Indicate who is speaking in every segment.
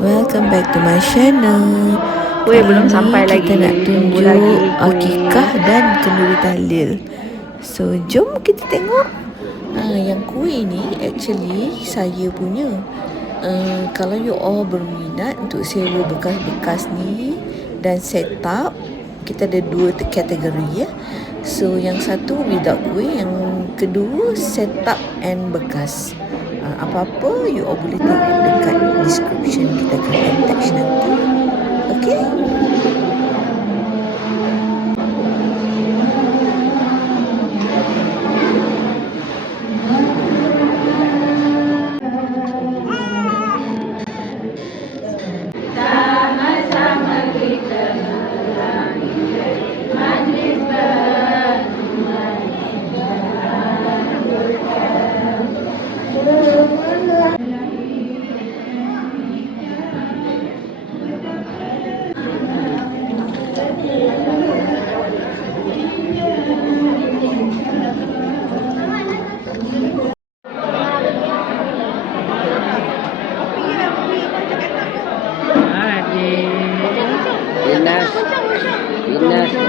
Speaker 1: Welcome back to my channel.
Speaker 2: Weh, belum sampai lagi.
Speaker 1: Kita nak tunjuk
Speaker 2: lagi,
Speaker 1: akikah dan kenduri tahlil. So, jom kita tengok. Ah, yang kuih ni actually saya punya. Uh, kalau you all berminat untuk sewa bekas-bekas ni dan set up, kita ada dua te- kategori ya. So, yang satu without kuih, yang kedua set up and bekas. Apa-apa you all boleh tengok dekat description kita akan attach nanti.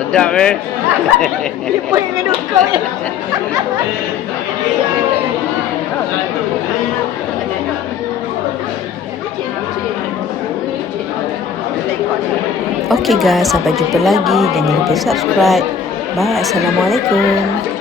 Speaker 3: Sedap eh
Speaker 1: Okay guys, sampai jumpa lagi. Jangan lupa subscribe. Bye. Assalamualaikum.